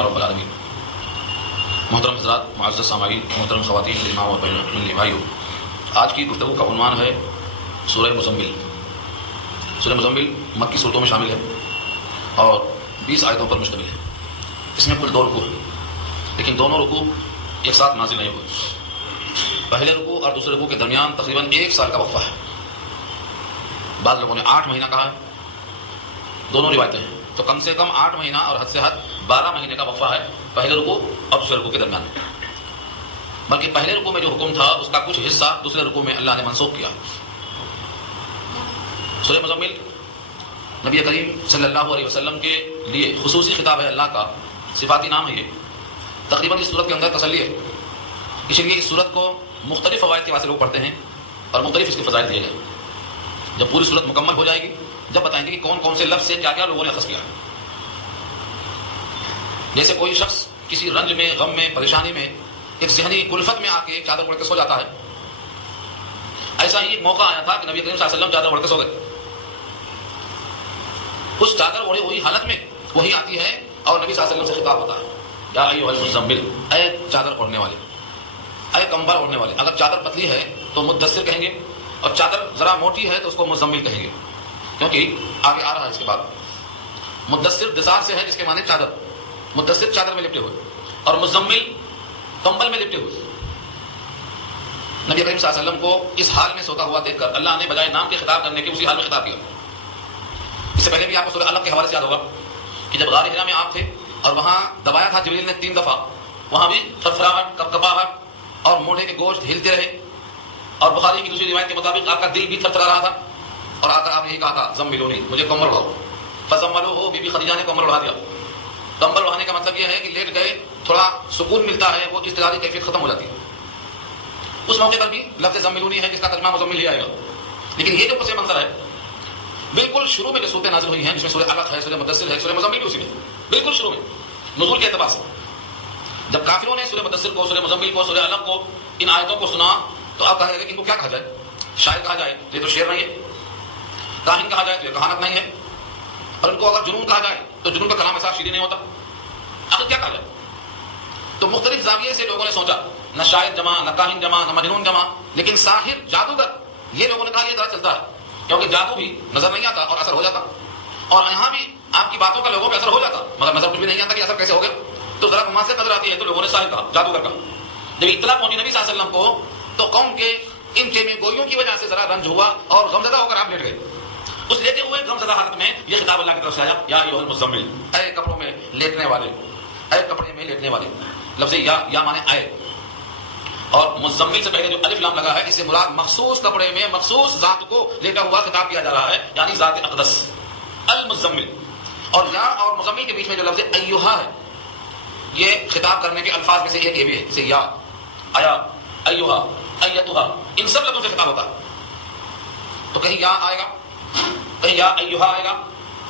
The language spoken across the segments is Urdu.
یا رب العالمین۔ محترم حضرات، معزز سامعین، محترم خواتین، امام اور بہنوں، بھائیو، آج کی گفتگو کا عنوان ہے سورہ مزمل۔ سورہ مزمل مکی صورتوں میں شامل ہے اور 20 آیتوں پر مشتمل ہے۔ اس میں کل 2 رکوع ہیں، لیکن دونوں رکوع ایک ساتھ نازل نہیں ہوئے۔ پہلے رکوع اور دوسرے رکوع کے درمیان تقریباً 1 سال کا وقفہ ہے۔ بعض لوگوں نے 8 مہینہ کہا ہے، دونوں روایتیں ہیں، تو کم سے کم 8 مہینہ اور حد سے حد 12 مہینے کا وقفہ ہے پہلے رکوع اور دوسرے رکوع کے درمیان۔ بلکہ پہلے رکوع میں جو حکم تھا اس کا کچھ حصہ دوسرے رکوع میں اللہ نے منسوخ کیا۔ سورہ مزمل نبی کریم صلی اللہ علیہ وسلم کے لیے خصوصی خطاب ہے اللہ کا، صفاتی نام ہے یہ۔ تقریباً اس صورت کے اندر تسلی ہے، اس لیے اس صورت کو مختلف فوائد کے واسطے لوگ پڑھتے ہیں اور مختلف اس کے فضائل دیے گئے۔ جب پوری صورت مکمل ہو جائے گی جب بتائیں گے کہ کون کون سے لفظ سے کیا کیا لوگوں نے اخذ کیا ہے۔ جیسے کوئی شخص کسی رنج میں، غم میں، پریشانی میں، ایک ذہنی الفت میں آ کے چادر اوڑھ کے سو جاتا ہے، ایسا ہی ایک موقع آیا تھا کہ نبی کریم صلی اللہ علیہ وسلم چادر اوڑھ کے سو گئے۔ اس چادر اوڑھے ہوئی حالت میں وہی آتی ہے اور نبی صلی اللہ علیہ وسلم سے خطاب ہوتا ہے، یا ایھا المزمل، اے چادر اوڑھنے والے، اے کمبل اوڑھنے والے۔ اگر چادر پتلی ہے تو مدثر کہیں گے، اور چادر ذرا موٹی ہے تو اس کو مزمل کہیں گے، کیونکہ آگے آ رہا ہے اس کے بعد۔ مدثر دثار سے ہے جس کے معنی چادر، مدثر چادر میں لپٹے ہوئے اور مزمل کمبل میں لپٹے ہوئے۔ نبی کریم صلی اللہ علیہ وسلم کو اس حال میں سوتا ہوا دیکھ کر اللہ نے بجائے نام کے خطاب کرنے کے اسی حال میں خطاب کیا۔ اس سے پہلے بھی آپ کو سورہ الق کے حوالے سے یاد ہوگا کہ جب غار حرا میں آپ تھے اور وہاں دبایا تھا جبریل نے 3 دفعہ، وہاں بھی تھرتھراہٹ، کپکپاہٹ اور موڑے کے گوشت ہلتے رہے، اور بخاری کی دوسری روایت کے مطابق آپ کا دل بھی تھرتھرا رہا تھا، اور آ کر آپ یہی کہا تھا زملونی، مجھے کمبل اڑاؤ۔ فزملوہ، بی بی خدیجہ نے کمبل اڑا دیا۔ کمبل اڑانے کا مطلب یہ ہے کہ لیٹ گئے، تھوڑا سکون ملتا ہے، وہ اضطراری کیفیت ختم ہو جاتی ہے۔ اس موقع پر بھی لفظ زملونی ہے جس کا ترجمہ مزمل ہی آئے گا، لیکن یہ جو پس منظر ہے بالکل شروع میں جو صورتیں نازل ہوئی ہیں، جس میں سورہ الق ہے، سورہ مدثر ہے، سورہ مزمل بھی اسی میں بالکل شروع میں نزول کے اعتبار سے، جب کافروں نے سورہ مدثر کو، سورہ مزمل کو، سورہ الق کو، ان آیتوں کو سنا تو آپ کہا جائے کہ ان کو کیا کہا جائے؟ شاعر کہا جائے یہ تو شعر نہیں ہے، کاہن کہا جائے تو یہ کہانت نہیں ہے، اور ان کو اگر جنون کہا جائے تو جنون کا کلام ایسا شیریں نہیں ہوتا، آخر کیا کہا جائے؟ تو مختلف زاویے سے لوگوں نے سوچا، نہ شاعر جمع، نہ کاہن جمع، نہ مجنون جمع، لیکن ساحر، جادوگر، یہ لوگوں نے کہا یہ ذرا چلتا ہے، کیونکہ جادو بھی نظر نہیں آتا اور اثر ہو جاتا، اور یہاں بھی آپ کی باتوں کا لوگوں پہ اثر ہو جاتا مگر نظر کچھ بھی نہیں آتا کہ اثر کیسے ہو گیا، تو ذرا مماثلت نظر آتی ہے، تو لوگوں نے ساحر کہا، جادوگر کہا۔ جب اطلاع پہنچی نبی صلی اللہ علیہ وسلم کو تو قوم کے ان کے میں گوئیوں کی وجہ سے ذرا رنج ہوا اور غمزدہ ہو کر آپ لیٹ گئے۔ اس لیتے ہوئے غمزدہ حالت میں یہ خطاب اللہ کی طرف سے آیا، یا ایھا المزمل، اے کپڑوں میں لیٹنے والے، اے کپڑے میں لیٹنے والے۔ لفظ یا مانے اے، اور مزمل سے پہلے جو الف لام لگا ہے اس سے مراد مخصوص کپڑے میں مخصوص ذات کو لیٹا ہوا خطاب کیا جا رہا ہے، یعنی ذات اقدس المزمل۔ اور یا اور مزمل کے بیچ میں جو لفظ ایھا ہے یہ خطاب کرنے کے الفاظ میں سے ایک یہ بھی ہے، جیسے یا، آیا، ایھا، ایتھا، ان سب لفظوں سے خطاب ہوتا ہے۔ تو کہیں یا آئے گا، کہیں یا ایھا آئے گا،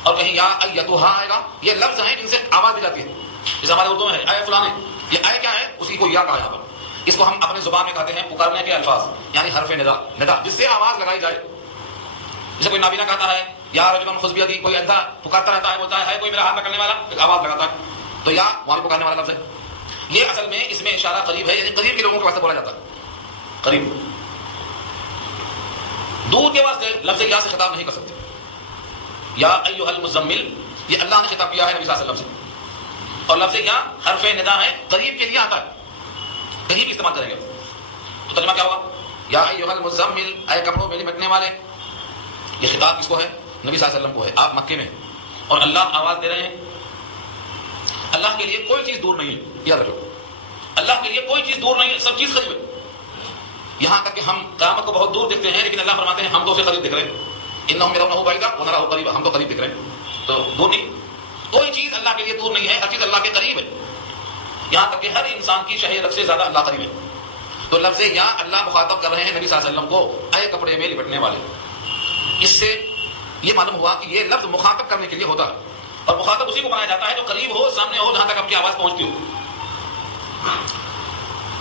اور کہیں یا ایتھا آئے گا۔ یہ لفظ ہیں جن سے آواز دی جاتی ہے، جیسے ہمارے اردو میں ہے اے فلانے، یہ اے کیا ہے؟ اسی کو یا کہا یہاں پر۔ اس کو ہم اپنے زبان میں کہتے ہیں پکارنے کے الفاظ، یعنی حرف ندا، جس سے آواز لگائی جائے۔ جیسے کوئی نابینا کہتا ہے یا رجلا خذ بیدی، کوئی اندھا پکارتا رہتا ہے، بولتا ہے کوئی میرا ہاتھ پکڑنے والا، ایک آواز لگاتا ہے، تو یا وہاں بھی پکارنے والا لفظ ہے۔ یہ اصل میں اس میں اشارہ قریب ہے، یعنی قریب کے لوگوں کے واسطے بولا جاتا ہے، قریب۔ دور کے واسطے لفظ یا سے خطاب نہیں کر سکتے۔ یا ایھا المزمل یہ اللہ نے خطاب کیا ہے نبی صلی اللہ علیہ وسلم سے، اور لفظ یا حرف ندا ہے، قریب کے لیے آتا ہے، کہیں بھی استعمال کریں گے تو ترجمہ کیا ہوگا؟ یا ایھا المزمل، اے کپڑوں میں لپٹنے والے۔ یہ خطاب کس کو ہے؟ نبی صلی اللہ علیہ وسلم کو ہے، آپ مکے میں اور اللہ آواز دے رہے ہیں۔ اللہ کے لیے کوئی چیز دور نہیں ہے، یاد رکھو، اللہ کے لیے کوئی چیز دور نہیں ہے، سب چیز قریب ہے۔ یہاں تک کہ ہم قیامت کو بہت دور دیکھتے ہیں لیکن اللہ فرماتے ہیں ہم تو اسے قریب دیکھ رہے ہیں، انہم یرونہ بعیدا ونراہ قریبا، ہم تو قریب دیکھ رہے ہیں، تو دور نہیں، کوئی چیز اللہ کے لیے دور نہیں ہے، ہر چیز اللہ کے قریب ہے، یہاں تک کہ ہر انسان کی شہ رگ سے زیادہ اللہ قریب ہے۔ تو لفظ یا اللہ مخاطب کر رہے ہیں نبی صلی اللہ علیہ وسلم کو، اے کپڑے میں لپٹنے والے۔ اس سے یہ معلوم ہوا کہ یہ لفظ مخاطب کرنے کے لیے ہوتا ہے، اور مخاطب اسی کو بنایا جاتا ہے جو قریب ہو، سامنے ہو، جہاں تک آپ کی آواز پہنچتی ہو۔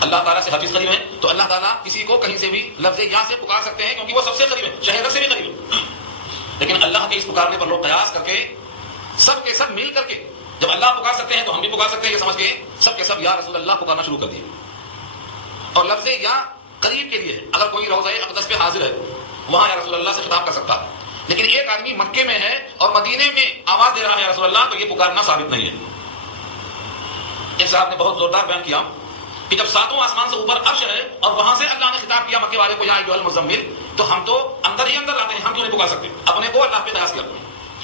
اللہ تعالیٰ سے ہر چیز قریب ہے، تو اللہ تعالیٰ کسی کو کہیں سے بھی لفظ یا سے پکار سکتے ہیں کیونکہ وہ سب سے قریب ہے، شہ رگ سے بھی قریب ہے۔ لیکن اللہ کے اس پکارنے پر لوگ قیاس کر کے سب کے سب مل کر کے جب اللہ پکار سکتے ہیں تو ہم بھی پکار سکتے ہیں، یہ سمجھ کے سب کے سب یا رسول اللہ پکارنا شروع کر دیے. اور لفظ یا قریب کے لیے ہے. اگر کوئی روضہ اقدس پہ حاضر ہے وہاں یا رسول اللہ سے خطاب کر سکتا ہے، لیکن ایک آدمی مکے میں ہے اور مدینے میں آواز دے رہا ہے یا رسول اللہ، تو یہ پکارنا ثابت نہیں ہے. ایک صاحب نے بہت زوردار بیان کیا کہ جب ساتوں آسمان سے اوپر عرش ہے اور وہاں سے اللہ نے خطاب کیا مکے والے کو یا ایھا المزمل، تو ہم تو اندر ہی اندر آتے ہیں، ہم کیوں نہیں پکار سکتے؟ اپنے کو اللہ پہ قیاس کیا.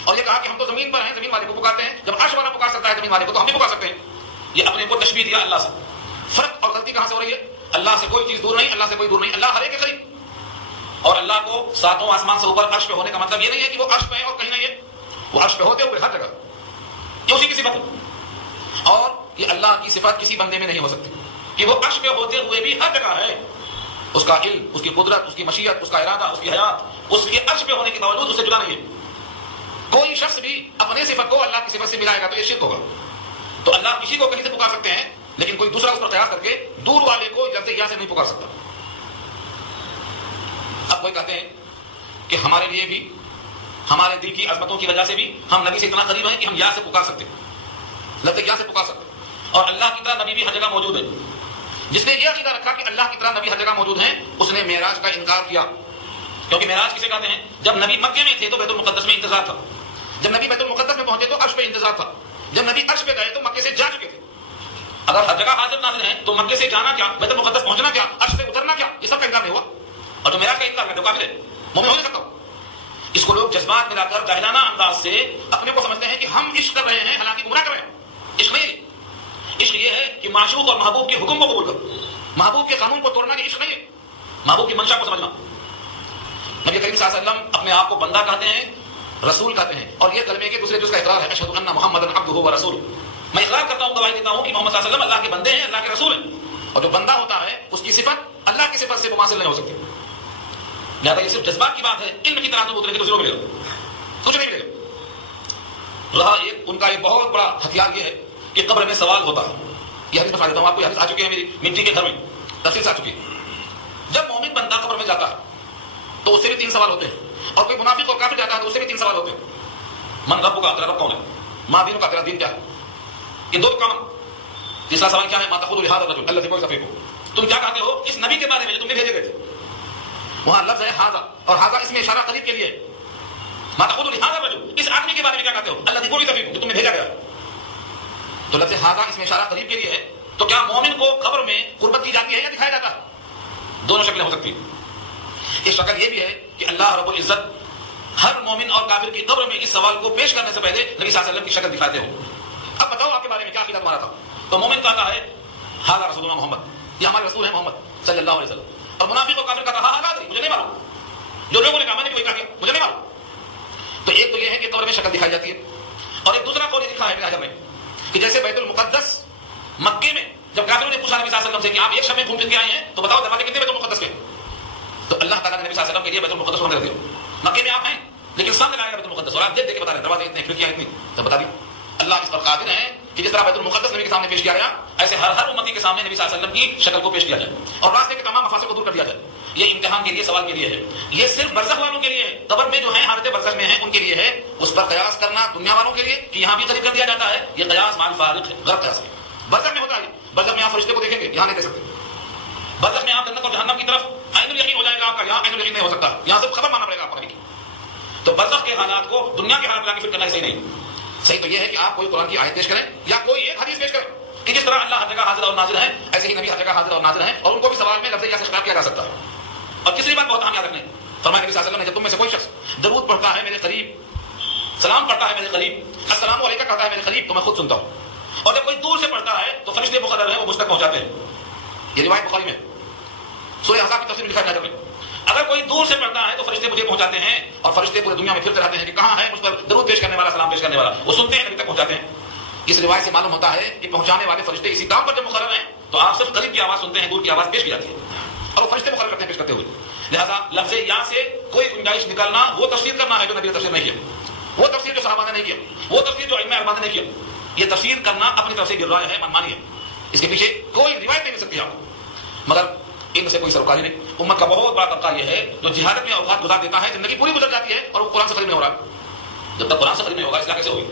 اور یہ کہا کہ ہم تو زمین پر ہیں، زمین والے کو پکارتے ہیں، جب عرش والا پکار سکتا ہے زمین والے کو تو ہم بھی پکار سکتے ہیں. یہ اپنے کو تشبیہ دیا اللہ سے. فرق اور غلطی کہاں سے ہو رہی ہے؟ اللہ سے کوئی چیز دور نہیں، اللہ سے کوئی دور نہیں، اللہ ہر ایک کے قریب. اور اللہ کو ساتوں آسمان سے اوپر عرش پہ ہونے کا مطلب یہ نہیں ہے کہ وہ عرش پہ ہے اور کہیں نہیں ہے، وہ عرش پہ ہوتے ہوئے ہر جگہ، یہ اسی کی صفت ہے. اور یہ اللہ کی صفت کسی بندے میں نہیں ہو سکتی کہ وہ عرش پہ ہوتے ہوئے بھی ہر جگہ ہے. اس کا علم، اس کی قدرت، اس کی مشیت، اس کا ارادہ، اس کی حیات اس کے عرش پہ ہونے کے باوجود اس سے جدا نہیں ہے. کوئی شخص بھی اپنے صفت کو اللہ کی صفت سے ملائے گا تو یہ شرک ہوگا. تو اللہ کسی کو کہیں سے پکار سکتے ہیں لیکن کوئی دوسرا اس پر قیاس کر کے دور والے کو لفظ یا سے نہیں پکار سکتا. اب کوئی کہتے ہیں کہ ہمارے لیے بھی ہمارے دل کی عظمتوں کی وجہ سے بھی ہم نبی سے اتنا قریب ہیں کہ ہم یا سے پکار سکتے ہیں، لفظ یا سے پکار سکتے ہیں. اور اللہ کی طرح نبی بھی ہر جگہ موجود ہے. جس نے یہ عقیدہ رکھا کہ اللہ کی طرح نبی ہر جگہ موجود ہیں، اس نے معراج کا انکار کیا. کیونکہ معراج کسے کہتے ہیں؟ جب نبی مکے میں تھے تو بیت المقدس میں انتظار تھا، جب نبی بیت المقدس میں پہنچے تو عرش پہ انتظار تھا، جب نبی عرش پہ گئے تو مکے سے جا چکے تھے. اگر ہر جگہ حاضر ناظر ہیں تو مکے سے جانا کیا، بیت المقدس پہنچنا کیا، عرش سے اترنا کیا، یہ سب کا انکار نہیں ہوا. اور جو معراج کا انکار کرتے کافر ہے، مومن ہو نہیں سکتا. اس کو لوگ جذبات ملا کر جاہلانہ انداز سے اپنے کو سمجھتے ہیں کہ ہم عشق کر رہے ہیں، حالانکہ گمراہ کر رہے ہیں. عشق نہیں، عشق یہ ہے کہ معشوق اور محبوب کے حکم کو قبول کرو، محبوب کے قانون کو توڑنا یہ عشق نہیں ہے. محبوب کی منشا کو سمجھنا. نبی کریم صلی اللہ علیہ وسلم اپنے آپ کو بندہ کہتے ہیں، رسول کہتے ہیں، اور یہ کلمے کے دوسرے جز کا اقرار ہے، اشہد ان محمدا عبدہ ورسولہ. میں اقرار کرتا ہوں، گواہی دیتا ہوں کہ محمد صلی اللہ علیہ وسلم اللہ کے بندے ہیں، اللہ کے رسول ہیں. اور جو بندہ ہوتا ہے اس کی صفت اللہ کی صفت سے مماثل نہیں ہو سکتی. لہٰذا یہ صرف جذبات کی بات ہے. علم کی طرح اترے گی تو زیرو ملے گا، کچھ نہیں ملے گا. رہا ایک ان کا ایک بہت بڑا ہتھیار یہ ہے کہ قبر میں سوال ہوتا ہے. یہ حدیث بتا دیتا ہوں آپ کو، یہ حدیث آ چکی ہے میری مٹی کے گھر میں، تفصیل سے آ چکی ہے. جب مومن بندہ قبر میں جاتا ہے تو اس سے بھی 3 سوال ہوتے ہیں، اور کوئی منافق اور کافر جاتا ہے تو اس سے بھی 3 سوال ہوتے ہیں. من رب کا، تیرا رب کون ہے؟ ما دین کا، تیرا دین کیا ہے؟ یہ 2 کامن. تیسرا سوال کیا ہے؟ ما تقول لهذا الرجل الذي بعث فيكم، تم کیا کہتے ہو اس نبی کے بارے میں جو تم نے بھیجے گئے تھے. وہاں لفظ ہے ھذا، اور ھذا اس میں اشارہ قریب کے لیے. ما تقول لهذا الرجل، اس آدمی کے بارے میں کیا کہتے ہو؟ الذي بعث فيكم، جو تم نے بھیجا گیا. تو لفظ ھذا اس میں اشارہ قریب کے لیے ہے. تو کیا مومن کو قبر میں قربت کی جاتی ہے یا دکھایا جاتا ہے؟ دونوں شکلیں ہو سکتی ہیں. ایک شکل یہ بھی ہے کہ اللہ رب العزت ہر مومن اور کافر کی قبر میں اس سوال کو پیش کرنے سے پہلے نبی صلی اللہ علیہ وسلم کی شکل دکھاتے ہو. اب بتاؤ آپ کے بارے میں کیا عقیدہ تمہارا تھا؟ تو مومن کہتا ہے ھذا رسولنا محمد، یہ ہمارے رسول ہیں محمد صلی اللہ علیہ وسلم. اور منافق اور کافر کہتا ہے لا ادری، مجھے نہیں معلوم. جو لوگوں نے کہا میں نے بھی وہی کہا مجھے نہیں معلوم. تو ایک تو یہ ہے کہ قبر میں شکل دکھائی جاتی ہے، اور ایک دوسرا قول یہ لکھا ہے ابن حجر میں کہ جیسے بیت المقدس مکے میں جب کافروں نے پوچھا نبی صلی اللہ علیہ وسلم سے کہ آپ ایک شب میں گھوم پھر کے آئے ہیں تو بتاؤ دروازے کتنے بیت المقدس کے؟ تو اللہ تعالیٰ نے نبی صلی اللہ علیہ وسلم کے لیے بیت المقدس کو دیا. مکے میں آپ ہیں لیکن سامنے لگایا بیت المقدس، اور آپ دیکھ کے بتا رہے ہیں دروازے اتنے، کھڑکیاں اتنی، تو بتا دیں اللہ اس پر قادر ہیں کہ جس طرح بیت المقدس نبی کے سامنے پیش کیا گیا ایسے ہر امتی کے سامنے نبی صلی اللہ علیہ وسلم کی شکل کو پیش کیا جائے اور راستے کے تمام مفاسد کو دور کر دیا جائے. یہ امتحان کے لیے، سوال کے لیے ہے. یہ صرف برزخ والوں کے لیے ہے، قبر میں جو ہیں حالت برزخ میں ہیں ان کے لیے ہے. اس پر قیاس کرنا دنیا والوں کے لیے کہ یہاں بھی قریب کر دیا جاتا ہے، یہ قیاس مال فارق ہے، غلط قیاس ہے. برزخ میں ہوتا ہے، برزخ میں آپ فرشتے کو دیکھیں گے، یہاں نہیں دیکھ سکتے. برزخ میں آپ جنت اور جہنم کی طرف عین الیقین ہو جائے گا آپ کا، یہاں عین الیقین نہیں ہو سکتا، یہاں صرف خبر ماننا پڑے گا آپ کو. تو برزخ کے حالات کو دنیا کے حالات لا کے فٹ کرنا صحیح نہیں. صحیح تو یہ ہے کہ آپ کوئی قرآن کی آیت پیش کریں یا کوئی ایک حدیث پیش کریں کہ جس طرح اللہ ہر جگہ حاضر اور ناظر ہے ایسے ہی نبی ہر جگہ حاضر اور ناظر ہیں، اور ان کو بھی سوال میں لفظ یا سے خطاب کیا جا سکتا ہے. اور تیسری بات بہت اہم یاد رکھیں، فرمایا نبی صلی اللہ علیہ وسلم نے جب تم میں سے کوئی شخص درود پڑھتا ہے میرے قریب، سلام پڑھتا ہے میرے قریب، السلام علیکم کہتا ہے میرے قریب، تو میں خود سنتا ہوں. اور جب کوئی دور سے پڑھتا ہے تو فرشتے مقرر ہیں وہ مجھ تک پہنچاتے ہیں. یہ روایت بخاری میں سورہ احزاب کی تفسیر میں لکھا ہے. اگر کوئی دور سے پڑھتا ہے تو فرشتے مجھے پہنچاتے ہیں، اور فرشتے پورے دنیا میں پھرتے رہتے ہیں کہ کہاں ہے مجھ پر درود پیش کرنے والا، سلام پیش کرنے والا. وہ سنتے ہیں نبی تک پہنچاتے ہیں. اس روایت سے معلوم ہوتا ہے کہ پہنچانے والے فرشتے اسی کام پر جب مقرر ہیں تو آپ صرف قریب کی آواز سنتے ہیں، دور کی آواز پیش کی جاتی ہے اور وہ فرشتے مقرر کرتے ہیں پیش کرتے ہوئے. لہذا لفظ یا سے کوئی گنجائش نکالنا وہ تفسیر کرنا ہے جو نبی نے تفسیر نہیں کیا، وہ تفسیر جو صحابہ نے نہیں کیا، وہ تفسیر جو ائمہ اربعہ نے نہیں کیا. یہ تفسیر کرنا اپنی طرف سے گرائے ہے، منمانی ہے. اس کے پیچھے کوئی روایت نہیں مل سکتی آپ کو، مگر ان سے کوئی سروکاری نہیں. امت کا بہت بڑا طبقہ یہ ہے جو جہاد میں اوقات گزار دیتا ہے، زندگی پوری گزر جاتی ہے اور وہ قرآن سے قریب نہیں ہو رہا. جب تک قرآن سے قریب نہیں ہوگا اصلاح کیسے ہوگی؟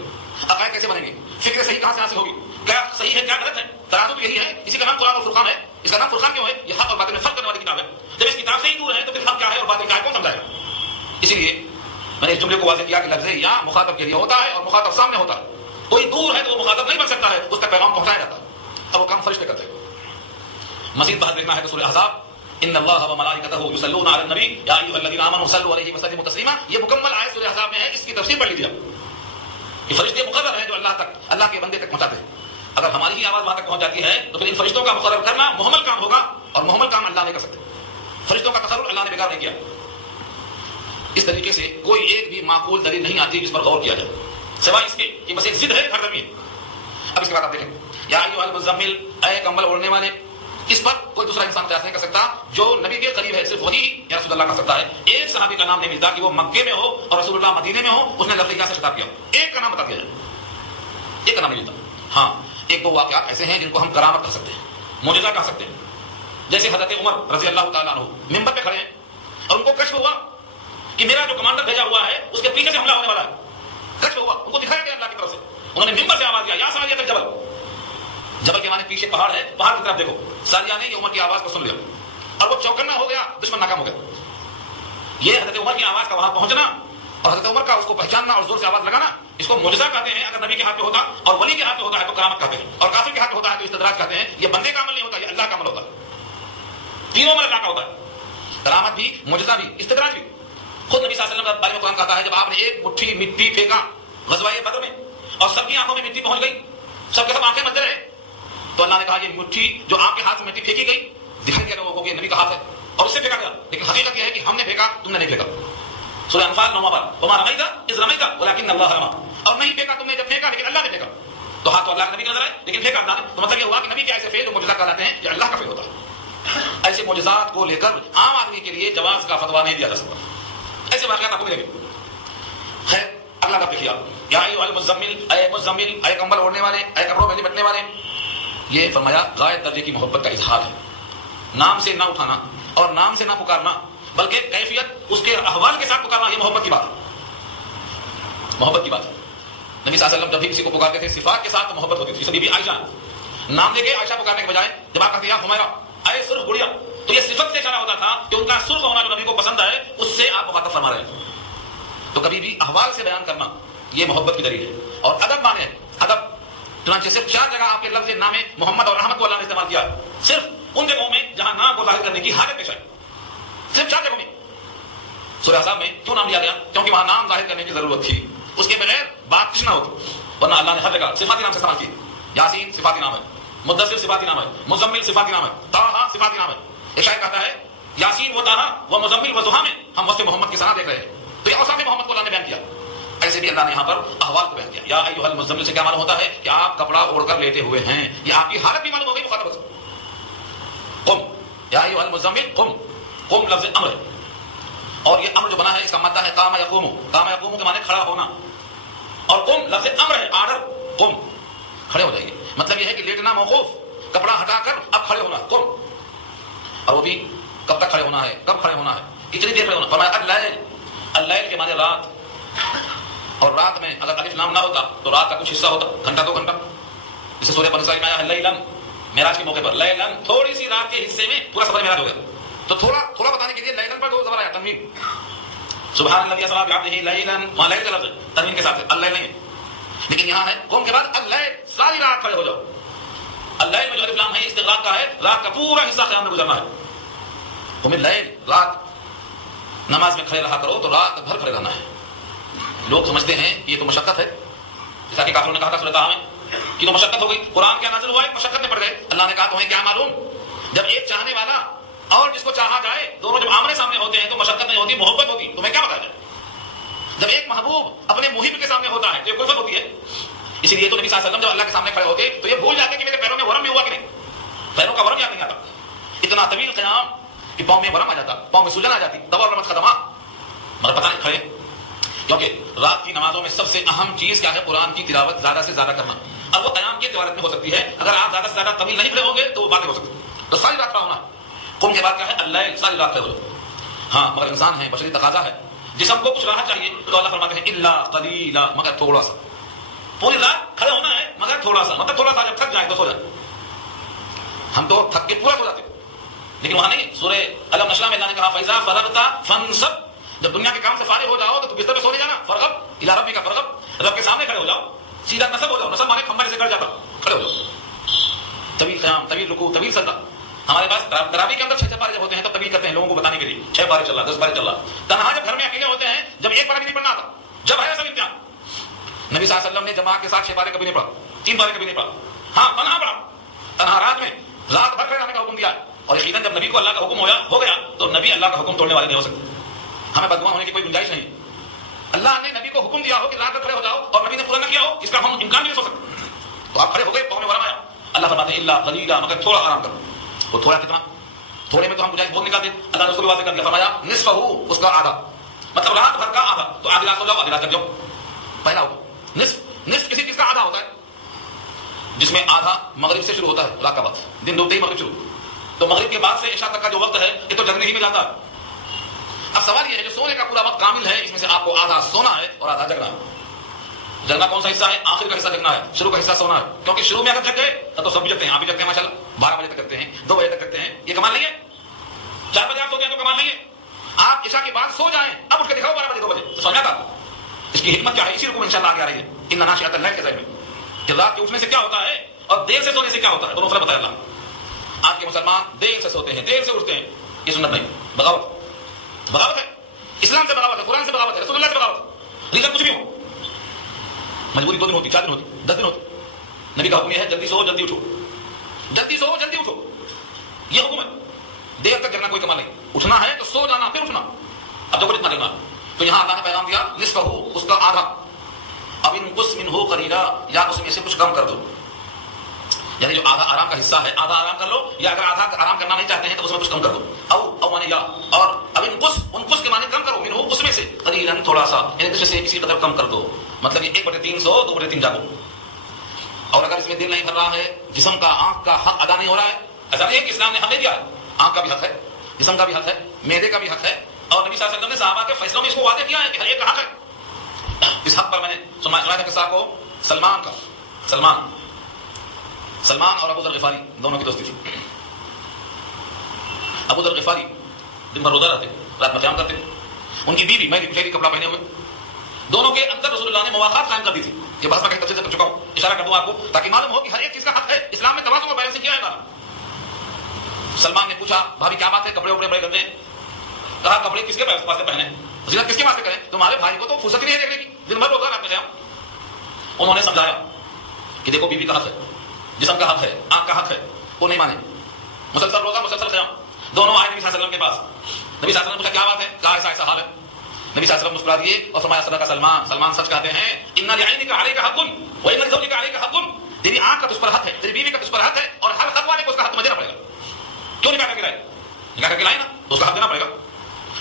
عقائد کیسے بنیں گے, فکر صحیح کہاں سے حاصل ہوگی, کیا صحیح ہے کیا غلط ہے. ترازو بھی یہی ہے, اسی کا نام قرآن اور فرقان ہے. اس کا نام فرقان کیوں ہے؟ یہ حق اور باطل میں فرق کرنے والی کتاب ہے. جب اس کتاب سے ہی دور ہے تو پھر حق کیا ہے اور باطل کیا ہے کون سمجھائے گا. اسی لیے میں نے اس جملے کو واضح کیا کہ لفظ یا مخاطب کے لیے ہوتا ہے اور مخاطب سامنے ہوتا ہے. کوئی دور ہے تو وہ مخاطب نہیں بن سکتا ہے, اس کا پیغام پہنچایا جاتا ہے. اب وہ کام فرشتے کرتے ہیں. مزید بات دیکھنا ہے تو سورہ احزاب ان اللہ و ملائکتہ یصلون علی النبی یا ایھا الذین آمنوا صلوا علیہ وسلموا تسلیما, یہ مکمل آیت سورہ احزاب میں ہے. اس کی تفسیر پڑھ لیجیے آپ. یہ فرشتے مقرر ہیں جو اللہ کے بندے تک پہنچاتے ہیں. اگر ہماری ہی آواز وہاں تک پہنچ جاتی ہے تو پھر ان فرشتوں کا مقرر کرنا محمل کام ہوگا, اور محمل کام اللہ نہیں کر سکتے. فرشتوں کا تقرر اللہ نے بیکار نہیں کیا. اس طریقے سے کوئی ایک بھی معقول دلیل نہیں آتی جس پر غور کیا جائے, سوائے اس کے کہ بس ایک ضد ہے, گھر میں. اب اس کے بعد آپ دیکھیں یا ایھا المزمل, اے کمبل اوڑھنے والے. اس پر کوئی دوسرا انسان قیاس نہیں کر سکتا. جو نبی کے قریب ہے صرف وہی یا رسول اللہ کر سکتا ہے. ایک صحابی کا نام نہیں ملتا کہ وہ مکے میں ہو اور رسول اللہ مدینے میں ہو, اس نے لفظ کیا سے خطاب کیا. ایک کا نام بتا دیا جائے, ایک کا نام نہیں ملتا. ہاں ایک دو واقعات ایسے ہیں جن کو ہم کرامت کر سکتے ہیں, معجزہ کہہ سکتے ہیں. جیسے حضرت عمر رضی اللہ تعالیٰ عنہ منبر پہ کھڑے ہیں اور ان کو کشف ہوا کہ میرا جو کمانڈر بھیجا ہوا ہے اس کے پیچھے سے حملہ ہونے والا ہے. کشف ہوا, ان کو دکھایا گیا اللہ کی طرف سے. انہوں نے منبر سے آواز دیا یا ساریہ الجبل, جبل کے معنی پیچھے پہاڑ ہے, پہاڑ کی طرف دیکھو. ساریہ نے یہ عمر کی آواز کو سن لیا اور وہ چوکنا ہو گیا, دشمن ناکام ہو گیا. یہ حضرت عمر کی آواز کا وہاں پہنچنا اور حضرت عمر کا اس کو پہچاننا اور زور سے آواز لگانا, اس کو معجزہ کہتے ہیں. اگر نبی کے ہاتھ پہ ہوتا اور ولی کے ہاتھ پہ ہوتا ہے تو کرامت کہتے ہیں, اور کافر کے ہاتھ پہ ہوتا ہے تو استدراج کہتے ہیں. یہ بندے کا عمل نہیں ہوتا, یہ اللہ کا عمل ہوتا ہے. تینوں عمل اللہ کا ہوتا ہے, کرامت بھی, معجزہ بھی, استدراج بھی. خود نبی صلی اللہ علیہ وسلم کا بارے میں قرآن کہتا ہے جب آپ نے ایک مٹھی مٹی پھینکا غزوہ بدر میں اور سب کی آنکھوں میں مٹی پہنچ گئی, سب کے سب آنکھیں بند رہے, تو اللہ نے کہا یہ مٹھی جو آپ کے ہاتھ میں مٹی پھینکی گئی دکھائی دیا لوگوں کو کہ یہ نبی کا ہاتھ ہے اور اس سے پھینکا گیا. لیکن حقیقت یہ ہے کہ ہم نے پھینکا, تم نے نہیں پھینکا. سورہ انفال 9 بار وما رمیت اذ رمیت ولکن اللہ رمی, اور نہیں پھینکا تم نے جب پھینکا لیکن اللہ نے پھینکا. تو ہاتھ تو اللہ کے نبی کا نظر ہے لیکن پھینکا اللہ نے. تو مطلب یہ ہوا کہ نبی کے ایسے فعل و معجزہ کہلاتے ہیں یہ اللہ کا فعل ہوتا ہے. ایسے معجزات کو لے کر عام آدمی کے لیے جواز کا فتویٰ نہیں دیا جا سکتا. ایسے واقعات آپ کو ملیں گے. خیر اگلا کا دیکھیے آپ, یا ایھا المزمل, اے مزمل, اے کمبل اوڑھنے والے, اے کپڑوں میں لپٹنے والے. یہ فرمایا غایت درجے کی محبت کا اظہار ہے. نام سے نہ اٹھانا اور نام سے نہ پکارنا بلکہ کیفیت اس کے احوال کے ساتھ پکارنا, یہ محبت کی بات ہے. محبت کی بات ہے. نبی صلی اللہ علیہ وسلم جب بھی کسی کو پکارتے تھے صفات کے ساتھ محبت ہوتی تھی. بی بی عائشہ نام لے کے عائشہ پکارنے کے بجائے جب آپ کہتے ہیں ہمیرا, اے سرخ گڑیا, تو یہ صفت سے اشارہ ہوتا تھا کہ ان کا سرخ ہونا جو نبی کو پسند ہے اس سے آپ مخاطب فرما رہے ہیں. تو کبھی بھی احوال سے بیان کرنا یہ محبت کی دلیل ہے. اور ادب مانے ادب, چنانچہ صرف 4 جگہ آپ کے لفظ نام محمد اور احمد کو اللہ نے استعمال کیا, صرف ان جگہوں میں جہاں نام کو ظاہر کرنے کی حالت پیش آئی. صرف 4 جگہوں میں. سورہ احزاب میں کیوں نام لیا گیا؟ کیونکہ وہاں نام ظاہر کرنے کی ضرورت تھی, اس کے بغیر بات کچھ نہ ہوتی. ورنہ اللہ نے ہر جگہ صفاتی نام سے استعمال کی. یاسین صفاتی نام ہے, مدثر صفاتی نام ہے, مزمل صفاتی نام ہے, طٰہٰ صفاتی نام ہے. ایک شاعر کہتا ہے یاسین و طٰہٰ و مزمل و ضحیٰ میں ہم وصف محمد کی ثنا دیکھ رہے ہیں. تو یہ اوصاف محمد کو اللہ نے بیان کیا. ایسے بھی اللہ نے یہاں پر احوال کو بیان کیا. یا ایھا المزمل سے کیا معلوم ہوتا ہے کہ آپ کپڑا اوڑھ کر لیٹے ہوئے ہیں, یہ آپ کی حالت بھی معلوم ہو گئی مخاطب سے. قم, یا ایھا المزمل قم, قم لفظ امر ہے اور یہ امر جو بنا ہے اس کا مادہ ہے قام یقوم. قام یقوم کے معنی کھڑا ہونا, اور قم لفظ امر ہے, آرڈر. قم کھڑے ہو جائیے, مطلب یہ ہے کہ لیٹنا موقوف, کپڑا ہٹا کر اب کھڑے ہونا. قم, اور وہ بھی کب تک کھڑے ہونا ہے, کب کھڑے ہونا ہے, کتنی دیر کھڑے ہونا. فرمایا اللیل, اللیل کے معنی رات, اور رات میں اگر الف لام نہ ہوتا تو رات کا کچھ حصہ ہوتا, گھنٹہ 2 گھنٹہ. جسے سورہ بنی اسرائیل میں آیا لیلن, معراج کے موقع پر لیلن, تھوڑی سی رات کے حصے میں پورا سفر معراج ہو گیا. تو تھوڑا بتانے کے لیے لیلن پر 2 زبر آیا, تنوین. سبحان الذی اسری بعبدہ لیلن, وہاں لیل کا لفظ تنوین کے ساتھ ہے, اللیل نہیں. لیکن یہاں ہے قوم کے بعد اللیل, ساری رات کھڑے ہو جاؤ. اللیل میں جو الف لام ہے استغراق کا ہے, رات کا پورا حصہ قیام میں گزرنا ہے. قم اللیل, رات نماز میں کھڑے رہا کرو تو رات بھر کھڑے رہنا ہے. لوگ سمجھتے ہیں یہ تو مشقت ہے, جیسا کہ کافروں نے کہا تھا سورۃ طٰہٰ میں کہ تو مشقت ہو گئی. قرآن کیا نازل ہوا ہے, مشقت میں پڑ گئے. اللہ نے کہا تمہیں کیا معلوم, جب ایک چاہنے والا اور جس کو چاہا جائے دونوں جب آمنے سامنے ہوتے ہیں تو مشقت نہیں ہوتی, محبت ہوتی. تمہیں کیا بتایا جائے, جب ایک محبوب اپنے محب کے سامنے ہوتا ہے تو یہ کلفت ہوتی ہے. اسی لیے تو نبی صلی اللہ علیہ وسلم جب اللہ کے سامنے کھڑے ہوتے تو یہ بھول جاتے کہ میرے پیروں میں ورم بھی ہوا کہ نہیں. پیروں کا ورم یاد نہیں آتا, اتنا طویل قیام کہ پاؤں میں ورم آ جاتا, پاؤں میں سوجن آ جاتی, تورمت قدما, مگر پتہ نہیں کھڑے. کیونکہ رات کی نمازوں میں سب سے اہم چیز کیا ہے, قرآن کی تلاوت زیادہ سے زیادہ کرنا. اب وہ قیام کی تلاوت میں ہو سکتی ہے, اگر آپ زیادہ سے زیادہ طویل نہیں کھڑے ہوں گے تو وہ باتیں ہو سکتی ہیں. تو ساری رات کھڑا ہونا. قم کے بعد کیا ہے, اللہ, ساری رات کھڑے ہو جاؤ. ہاں مگر انسان ہے, بشری تقاضا ہے, جسم کو کچھ راحت چاہیے تو اللہ فرماتے ہیں الا قلیلا, مگر تھوڑا سا. پوری رات کھڑے ہونا ہے مگر تھوڑا سا، مطلب تھوڑا سا، جب تھک جائے تو سو جائے. ہم تو تھک کے پورا سو جاتے، لیکن وہاں نہیں. سورہ الم نشرح میں اللہ نے کہا فَإِذَا فَرَغْتَ فَانصَبْ، جب دنیا کے کام سے فارغ ہو جاؤ تو بستر پہ سونے جانا. فرغب الی ربک فرغب، رب کے سامنے کھڑے ہو جاؤ، سیدھا نصب ہو جاؤ. نصب مانے کھمبا سے کٹ جاتا، کھڑے ہو جاؤ. طویل قیام، طویل رکوع، طویل سجدہ. ہمارے پاس تراویح کے اندر 6 پارے جب ہوتے ہیں تب طویل کرتے ہیں لوگوں کو بتانے کے لیے. 6 پارے چل رہا، 10 پارے چل رہا. تنہا جب گھر میں اکیلے ہوتے ہیں، جب ایک پارا بھی نہیں پڑھنا آتا، جب ہے اصل امتحان. نبی صلی اللہ علیہ وسلم نے جماعت کے ساتھ 6 پارے کبھی نہیں پڑھا، 3 پارے کبھی نہیں پڑھا. ہاں تنہا پڑھا، تنہا رات میں رات بھر کھڑے رہنے کا حکم دیا. اور یقیناً جب نبی کو اللہ کا حکم ہو گیا تو نبی اللہ کا حکم توڑنے والے نہیں ہو سکتے. ہمیں بدگمان ہونے کی کوئی گنجائش نہیں. اللہ نے نبی کو حکم دیا ہو کہ رات میں کھڑے ہو جاؤ اور نبی نے پورا نہ کیا ہو، اس کا ہم امکان بھی نہیں سو سکتے. تو آپ کھڑے ہو گئے، پاؤں میں ورم آیا. اللہ فرماتے ہیں الا قلیلا، مگر تھوڑا آرام کرو. وہ تھوڑا کتنا؟ تھوڑے میں تو ہم گنجائش بہت نکالتے. اللہ نے اس کو بھی واضح کر دیا، فرمایا نصفہ، اس کا آدھا، مطلب رات بھر کا آدھا. تو آدھی رات سو جاؤ، آدھی رات جگ جاؤ. پہلا حکم نصف کسی چیز کا آدھا ہوتا ہے، جس میں آدھا مغرب سے شروع ہوتا ہے، رات کا وقت، دن ڈوبتے ہی مغرب شروع. تو مغرب کے بعد سے عشاء تک کا جو وقت ہے یہ تو جگنے ہی میں جاتا ہے. اب سوال یہ ہے جو سونے کا پورا وقت کامل ہے، اس میں سے آپ کو آدھا سونا ہے اور آدھا جگنا ہے. جگنا کون سا حصہ ہے؟ آخر کا حصہ جگنا ہے، شروع کا حصہ سونا ہے. کیونکہ شروع میں اگر جگ گئے تو سب بھی جگتے ہیں. آپ بھی جگتے ہیں ماشاءاللہ، 12 بجے تک جگتے ہیں، 2 بجے تک جگتے ہیں. یہ کمال نہیں ہے؟ 4 بجے آپ سوتے ہیں تو کمال نہیں ہے؟ آپ عشاء کے بعد سو جائیں، اب اٹھ کے دکھاؤ 12 بجے 2 بجے، تو سمجھا تھا. اس کی حکمت کیا ہے؟ اسی رکوع میں انشاءاللہ آگے آ رہی ہے. ان ناشئۃ الليل کے ذریعے کہ رات کے اٹھنے سے کیا ہوتا ہے اور دیر سے سونے سے کیا ہوتا ہے، دونوں فرق بتایا اللہ. آج کے مسلمان دیر سے سوتے ہیں، دیر سے اٹھتے ہیں. یہ سنت نہیں، بغاوت ہے. اسلام سے بغاوت ہے، قرآن سے بغاوت ہے، رسول اللہ سے بغاوت ہے. ریزن کچھ بھی ہو، مجبوری 2 دن ہوتی، 4 دن ہوتی، 10 دن ہوتی. نبی کا حکم یہ ہے جلدی سو جلدی اٹھو، جلدی سو جلدی اٹھو. یہ حکم ہے. دیر تک جگنا کوئی کمال نہیں. اٹھنا ہے تو سو جانا پھر اٹھنا. اب دیکھو جتنا جگنا. تو یہاں اللہ نے پیغام دیا نصفہ، اس کا آدھا. اب انقص منہ قلیلا، یا اس میں سے کچھ کم کر دو. یعنی جو آدھا آرام کا حصہ ہے آدھا آرام کر لو، یا اگر آدھا آرام کرنا نہیں چاہتے ہیں تو اس میں کچھ کم کر دو. او مانے یا، اور اب انقص کے معنی کم کرو، منہ اس میں سے، قلیلا تھوڑا سا، یعنی اس سے کسی قدر کم کر دو. مطلب یہ 1/3 سو، 2/3 جاگو. اور اگر اس میں دل نہیں کر رہا ہے، جسم کا آنکھ کا حق ادا نہیں ہو رہا ہے. ایسا نہیں ہے کہ اسلام نے حق دے دیا ہے، آنکھ کا بھی حق ہے، جسم کا بھی حق ہے، معدے کا بھی حق ہے. اور نبی صلی اللہ علیہ وسلم نے صحابہ کے فیصلوں میں اس کو واضح کیا ہے کہ ہر ایک کا حق ہے. اس حق پر میں نے سنایا تھا قصہ کو سلمان اور ابو ذر غفاری دونوں کی دوستی تھی. ابو ذر غفاری دن بھر روزہ رہتے، رات میں قیام کرتے. ان کی بیوی مہدی کشیری کپڑا پہنے ہوئے. دونوں کے اندر رسول اللہ نے مواقعات قائم کر دی تھی. یہ بحث میں کہیں تفصیل سے کر چکا ہوں، اشارہ کر دوں آپ کو تاکہ معلوم ہو کہ ہر ایک چیز کا حق ہے. اسلام میں توازن اور بیلنس کیا ہے. سلمان نے پوچھا بھابھی کیا بات ہے، کپڑے وپڑے بڑے گندے ہیں. کہا کپڑے کس کے واسطے پہنے، زینت کس کے واسطے کریں، تمہارے بھائی کو تو فرصت ہی نہیں ہے دیکھنے کی، دن بھر روزہ رکھتے ہیں. انہوں نے سمجھایا کہ دیکھو بیوی کا حق ہے، جسم کا حق ہے، آنکھ کا حق ہے. وہ نہیں مانے. مسلسل روزہ مسلسل قیام. دونوں آئے نبی صلی اللہ علیہ وسلم کے پاس. نبی صلی اللہ علیہ وسلم نے پوچھا کیا بات ہے، کہا ایسا ایسا حال ہے. نبی صلی اللہ علیہ وسلم مسکرا دیے اور فرمایا صدق سلمان سچ کہتے ہیں. ان لعینک علیک حق و ان لزوجک علیک حق، تیری آنکھ کا تجھ پر حق ہے، تیری بیوی کا تجھ پر حق ہے، اور ہر حق والے کو اس کا حق تمہیں دینا پڑے گا. کیوں نکاح کر کے لائے؟ نکاح کر کے لائے نا تو اس کا حق دینا پڑے گا.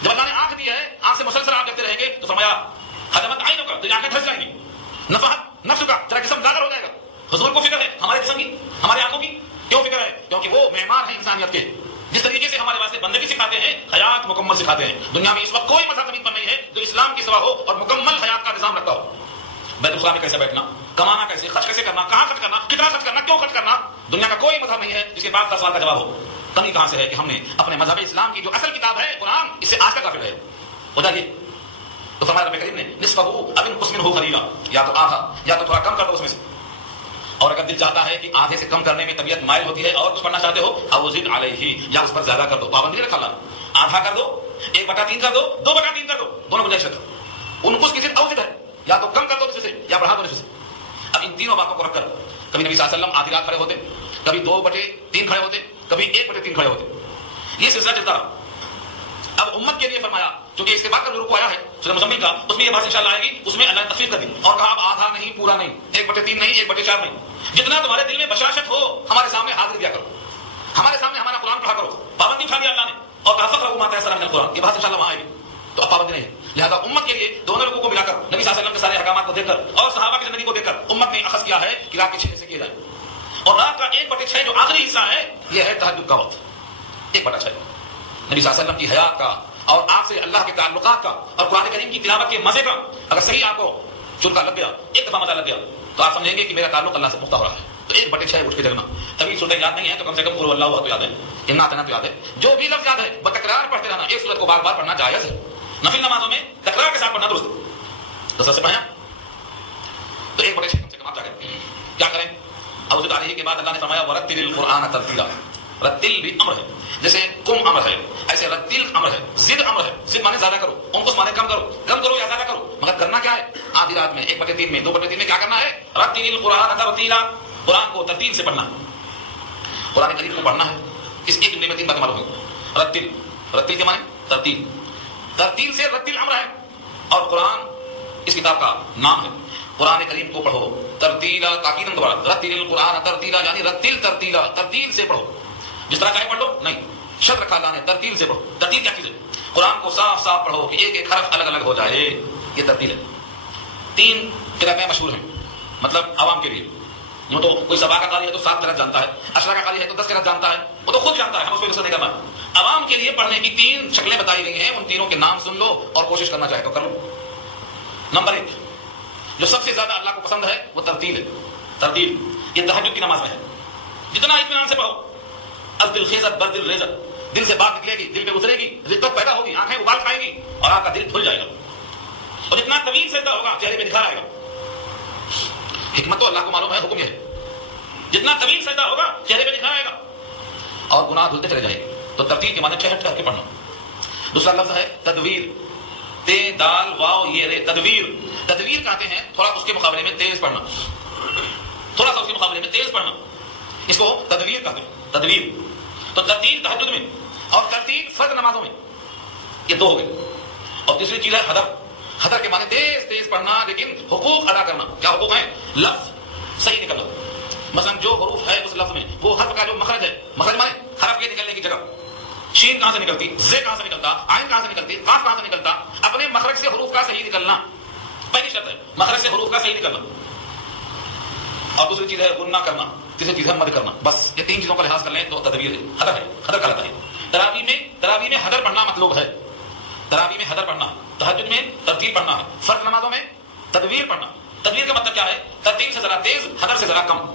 جب اللہ نے آنکھ دی ہے، آنکھ سے مسلسل آپ دیکھتے رہیں گے تو فرمایا حجمت عینک، تیری آنکھیں دھس جائیں گی. نفحت نفس کا، تیرا جسم لاغر ہو جائے گا. حضور کو فکر ہے ہمارے جسم کی، ہماری آنکھوں کی. کیوں فکر ہے؟ کیونکہ وہ معمار ہیں انسانیت کے. جس طریقے سے ہمارے واسطے بندگی سکھاتے ہیں، حیات مکمل سکھاتے ہیں. دنیا میں اس وقت کوئی مذہب زمین پر نہیں ہے جو اسلام کی سوا ہو اور مکمل حیات کا نظام رکھتا ہو. بیت الخلا میں کیسے بیٹھنا، کمانا کیسے، خرچ کیسے کرنا، کہاں خرچ کرنا، کتنا خرچ کرنا، کیوں خرچ کرنا. دنیا کا کوئی مذہب نہیں ہے جس کے پاس 10 سوال کا جواب ہو. کمی کہاں سے ہے کہ ہم نے اپنے مذہب اسلام کی جو اصل کتاب ہے قرآن، اس سے آج تک غافل ہے. وجہ یہ تو فرمایا رب کریم نے نصفہ اب انقص منہ قلیلا، یا تو آدھا یا تو تھوڑا کم کر دو اس میں سے. اور اگر دل چاہتا ہے کہ آدھے سے کم کرنے میں طبیعت مائل ہوتی ہے اور کچھ پڑھنا چاہتے ہو، او زد علیہ، یا اس پر زیادہ کر دو. پابندی نہیں رکھا اللہ نے. آدھا کر دو، 1/3 کر دو، 2/3 کر دو، دونوں گنجائش رکھو. انقص کی ضد او زد ہے، یا تو کم کر دو نصف سے یا بڑھا دو نصف سے. اب ان تینوں باتوں کو رکھ کر کبھی نبی صلی اللہ علیہ وسلم آدھی رات کھڑے ہوتے، کبھی 2/3 کھڑے ہوتے، کبھی 1/3 کھڑے ہوتے. یہ سلسلہ چلتا رہا. اب امت کے لیے فرمایا چونکہ اس کے بعد کا رکوع آیا ہے سورہ مزمل کا، اس میں یہ بات انشاءاللہ آئے گی. اس میں اللہ نے تخفیف کر دی اور کہا اب آدھا نہیں، پورا نہیں، 1/3 نہیں، 1/4 نہیں. جتنا تمہارے دل میں بشاشت ہو ہمارے سامنے حاضر دیا کرو، ہمارے سامنے ہمارا قرآن پڑھا کرو. پابندی اٹھا دیا اللہ نے اور کہا فقرؤوا ما تيسر من القرآن. یہ بات انشاءاللہ وہاں آئے گی. تو اب پابندی نہیں ہے. لہذا امت کے لیے دونوں رکوع کو ملا کر نبی صلی اللہ علیہ وسلم کے سارے احکامات کو دیکھ کر اور صحابہ کی زندگی کو دیکھ کر امت نے اخذ کیا ہے کہ رات کے 6 حصے کیے جائیں. اور رات کا 1/6 جو آخری حصہ ہے یہ ہے تہجد کا وقت. 1/6 نبی صلی اللہ علیہ وسلم کی حیات کا اور آپ سے اللہ کے تعلقات کا اور قرآن کریم کی تلاوت کے مزے کا اگر صحیح آپ کو چلکا لگ گیا، ایک دفعہ مزہ لگ گیا تو آپ سمجھیں گے کہ میرا تعلق اللہ سے پختہ ہو رہا ہے. تو 1/6 اٹھ کے جگنا. کبھی صورتیں یاد نہیں ہے تو کم سے کم قل اللہ تو یاد ہے, انا اعطیناک تو یاد ہے. جو بھی لفظ یاد ہے بتکرار پڑھتے رہنا. ایک سورت کو بار بار پڑھنا جائز ہے. نفل نمازوں میں تکرار کے ساتھ پڑھنا درست. تو سب سے پڑھیں تو 1/6 کم سے کم آپ جا کریں. کیا کریں؟ اعوذ باللہ کے بعد اللہ نے فرمایا ورتل القرآن ترتیلا. رتل بھی امر ہے, جیسے کم امر ہے ایسے رتل امر ہے. زد امر ہے, زد مانے زیادہ کرو, انقص مانے کم کرو یا زیادہ کرو. مگر کرنا کیا ہے؟ آدھی رات میں 1/3 میں 2/3 میں کیا کرنا ہے؟ رتل القرآن ترتیلا. قرآن کو ترتیل سے پڑھنا. قرآن کریم کو پڑھنا ہے. اس ایک جملے میں 3 باتیں معلوم ہیں. رتل, رتل کے مانے ترتیل. ترتیل سے رتل امر ہے اور قرآن اس کتاب کا نام ہے. قرآن کریم کو پڑھو ترتیلا, تاکیدن دوبارہ رتل القرآن ترتیلا, یعنی رتل ترتیلا, ترتیل سے پڑھو. جس طرح چاہے پڑھ لو نہیں, شرط رکھا اللہ نے ترتیل سے پڑھو. ترتیل کیا چیز ہے؟ قرآن کو صاف صاف پڑھو کہ ایک ایک حرف الگ الگ ہو جائے, یہ ترتیل ہے. 3 قرأتیں مشہور ہیں, مطلب عوام کے لیے. وہ تو کوئی سبا کا قاری ہے تو 7 قرأت جانتا ہے, اشرا کا قاری ہے تو 10 قرأت جانتا ہے, وہ تو خود جانتا ہے, ہم اس کو نہیں کرنا. عوام کے لیے پڑھنے کی 3 شکلیں بتائی گئی ہیں, ان تینوں کے نام سن لو اور کوشش کرنا چاہے تو کر لو. نمبر 1, جو سب سے زیادہ اللہ کو پسند ہے وہ ترتیل ہے. ترتیل یہ تہجد کی نماز میں ہے. جتنا اطمینان سے پڑھو, از دل خیزت بر دل ریزت, دل سے بات نکلے گی, دل پہ اترے گی, رقت پیدا ہوگی, آنکھیں ابال کھائے گی اور آپ کا دل کھل جائے گا. اور جتنا طویل سجدہ ہوگا چہرے پہ دکھا آئے گا. حکمت تو اللہ کو معلوم ہے, حکم یہ ہے جتنا طویل سجدہ ہوگا چہرے پہ دکھا آئے گا اور گناہ دھلتے چلے جائیں گے. تو ترتیل کے معنی ٹھہر ٹھہر کے پڑھنا. دوسرا لفظ ہے تدویر. تے دال واو یہ رے, تدویر. تدویر کہتے ہیں تھوڑا اس کے مقابلے میں تیز پڑھنا, تھوڑا سا اس کے مقابلے میں تیز پڑھنا, اس کو تدویر کہتے ہیں. تدویر. تو ترتیل تہجد میں اور ترتیل فرض نمازوں میں, یہ 2 ہو گئے. اور تیسری چیز ہے حدر. حدر کے معنی تیز تیز پڑھنا لیکن حقوق ادا کرنا. کیا حقوق ہیں؟ لفظ صحیح نکلنا. مثلا جو حروف ہے اس لفظ میں وہ حرف کا جو مخرج ہے, مخرج مانے حرف کے نکلنے کی جگہ, شین کہاں سے نکلتی, زے کہاں سے نکلتا, عین کہاں سے نکلتی, قاف کہاں سے نکلتا, اپنے مخرج سے حروف کا صحیح نکلنا. پہلی شرط ہے مخرج سے حروف کا صحیح نکلنا. اور دوسری چیز ہے غنہ کرنا, تیسری چیز ہے مد کرنا. بس یہ 3 چیزوں کا لحاظ کر لیں تو تدبیر ہے, حدر ہے, حدر کہلاتا ہے. تراویح میں حدر پڑھنا مطلوب ہے. تراویح میں حدر پڑھنا, تہجد میں ترتیل پڑھنا ہے, فرض نمازوں میں تدبیر پڑھنا. تدبیر کا مطلب کیا ہے؟ ترتیل سے ذرا تیز, حدر سے ذرا کم.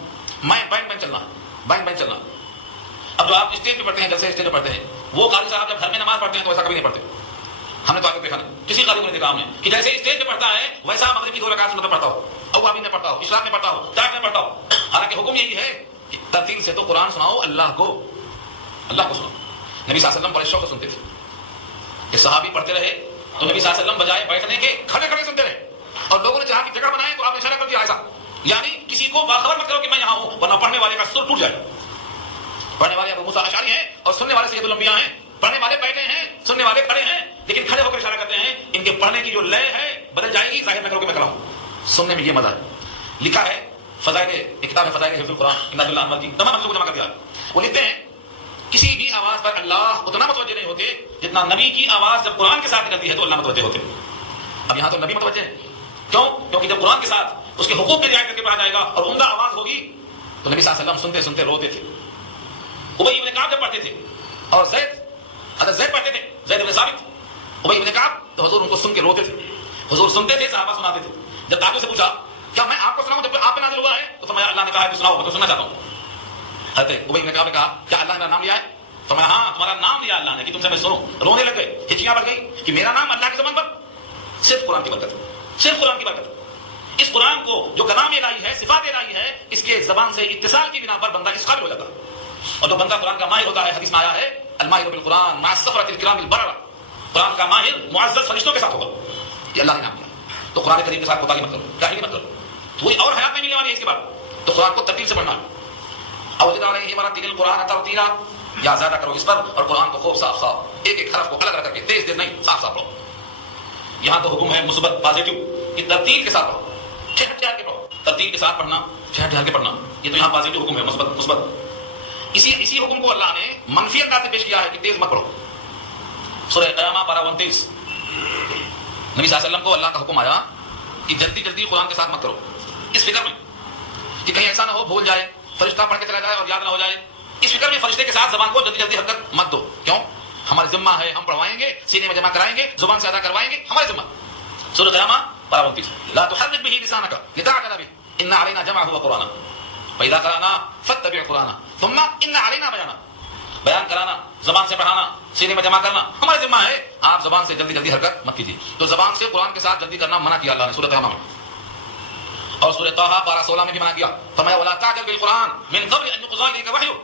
بائن چلنا, بائن چلنا. اب جو آپ اسٹیج پہ پڑھتے ہیں, جیسے اسٹیج پہ پڑھتے ہیں, وہ قاری صاحب جب گھر میں نماز پڑھتے ہیں تو ایسا کبھی نہیں پڑھتے. ہم نے تو آگے دیکھا نہیں, کسی قاری کو نہیں دیکھا ہم نے کہ جیسے اسٹیج پہ پڑھتا ہے ویسا مغرب کی 2 رکعت سنت پڑھتا ہو, اوابین میں پڑھتا ہو, اشراق میں پڑھتا ہو, تاج میں پڑھتا ہو. حالانکہ حکم یہی ہے کہ ترتیل سے تو قرآن سناؤ اللہ کو سناؤ. نبی صلی اللہ علیہ وسلم بڑے شوق سے سنتے تھے کہ صحابی پڑھتے رہے تو نبی صلی اللہ علیہ وسلم بجائے بیٹھنے کے کھڑے کھڑے سنتے رہے. اور لوگوں نے چاہا کہ جگہ بنائے تو آپ نے اشارہ کر دیا ایسا, یعنی کسی کو باخبر مت کرو کہ میں یہاں ہوں, ورنہ پڑھنے والے کا سر ٹوٹ جائے گا. پڑھنے والے ابو موسیٰ اشعری ہیں اور سننے والے سید الانبیاء ہیں. پڑھنے والے بیٹھے ہیں, سننے والے کھڑے ہیں, لیکن کھڑے ہو کر اشارہ کرتے ہیں. ان کے پڑھنے کی جو لے ہے بدل جائے گی, ظاہر نہ کرو کہ میں کھڑا ہوں. سننے میں یہ مزہ ہے. لکھا ہے فضائل, ایک کتاب ہے فضائل حفظ القرآن, امداد اللہ انور کی تمام حفظ کو جمع کر دیا. وہ لکھتے ہیں کسی بھی آواز پر اللہ اتنا متوجہ نہیں ہوتے جتنا نبی کی آواز جب قرآن کے ساتھ نکلتی ہے تو اللہ متوجہ ہوتے. اب یہاں تو نبی متوجہ ہے, کیوں؟ کیونکہ جب قرآن کے ساتھ اس کے حقوق کی رعایت کر کے پڑھا جائے گا اور عمدہ آواز ہوگی تو نبی صلی اللہ علیہ وسلم سنتے سنتے روتے تھے. ابی بن کعب جب پڑھتے تھے اور زید پڑھتے تھے, زید بن ثابت, ابی بن کعب, تو حضور ان کو سن کے روتے تھے. حضور سنتے تھے, صحابہ سناتے تھے. جب تابعین سے پوچھا کیا میں آپ کو سناؤں جب آپ پہ نازل ہوا ہے, تو فرمایا اللہ نے کہا ہے تو سناؤ, میں تو سننا چاہتا ہوں. حضرت ابی بن کعب نے کہا کیا اللہ نے میرا نام لیا ہے؟ فرمایا ہاں تمہارا نام لیا اللہ نے کہ تم سے میں سنوں. رونے لگ گئے, ہچکیاں بڑھ گئی کہ میرا نام اللہ کی زبان پر. صرف قرآن کی برکت, صرف قرآن کی برکت. اس قرآن کو جو کلام الہی ہے, صفات الہی ہے, اس کے زبان سے اتصال کی بنا پر بندہ اس قابل ہو جاتا ہے. اور جو بندہ قرآن کا ماہر ہوتا ہے, حدیث میں آیا ہے الماہر بالقرآن مع السفرۃ الکرام البررہ, قرآن کا ماہر معزز فرشتوں کے ساتھ ہوگا. یہ اللہ نے نام دیا. تو قرآن کریم کے ساتھ کوتاہی مت کرو, جاہلی مت کرو, کوئی اور حیات نہیں ملنے والی ہے اس کے بعد. تو قرآن کو ترتیل سے پڑھنا. اوزد علیہ ورتل القرآن ترتیلا, یا زیادہ کرو اس پر, اور قرآن کو خوب صاف صاف ایک ایک حرف کو الگ الگ کر کے, تیز تیز نہیں, صاف صاف پڑھو. یہاں تو حکم ہے مثبت پازیٹو کہ ترتیل کے ساتھ پڑھو, ٹھہر ٹھہر کے پڑھو. ترتیل کے ساتھ پڑھنا, ٹھہر ٹھہر کے پڑھنا, یہ تو یہاں پازیٹو حکم ہے, مثبت. اسی حکم کو اللہ نے منفی انداز سے پیش کیا ہے کہ تیز مت پڑھو. سورہ قیامہ پارہ 29, نبی صلی اللہ علیہ وسلم کو اللہ کا حکم آیا کہ جلدی جلدی قرآن کے ساتھ مت کرو, اس فکر میں کہ کہیں ایسا نہ ہو بھول جائے, فرشتہ پڑھ کے چلا جائے اور یاد نہ ہو جائے. اس فکر میں فرشتے کے ساتھ زبان کو جلدی جلدی حرکت مت دو. کیوں؟ ہمارے ذمہ ہے, ہم پڑھوائیں گے, سینے میں جمع کرائیں گے, زبان سے ادا کروائیں گے, ہمارے ذمہ. سورہ قیامہ پارہ 29, لا تحرک به لسانک لتعجل به, ان علینا جمعہ و قرآن فاذا قرانا فاتبع قرآن ثم ان علینا بیانا. بیان کرانا، زبان سے پڑھانا، سینے میں جمع کرنا ہمارے ذمہ ہے. آپ زبان سے جلدی جلدی حرکت مت کیجیے. تو زبان سے قرآن کے ساتھ جلدی کرنا منع کیا اللہ نے سورۃ طہ میں، اور سورۃ طہ 12-16 میں بھی منع کیا. فرمایا ولا تعجل بالقرآن من قبل ان يقضى اليك وحيه.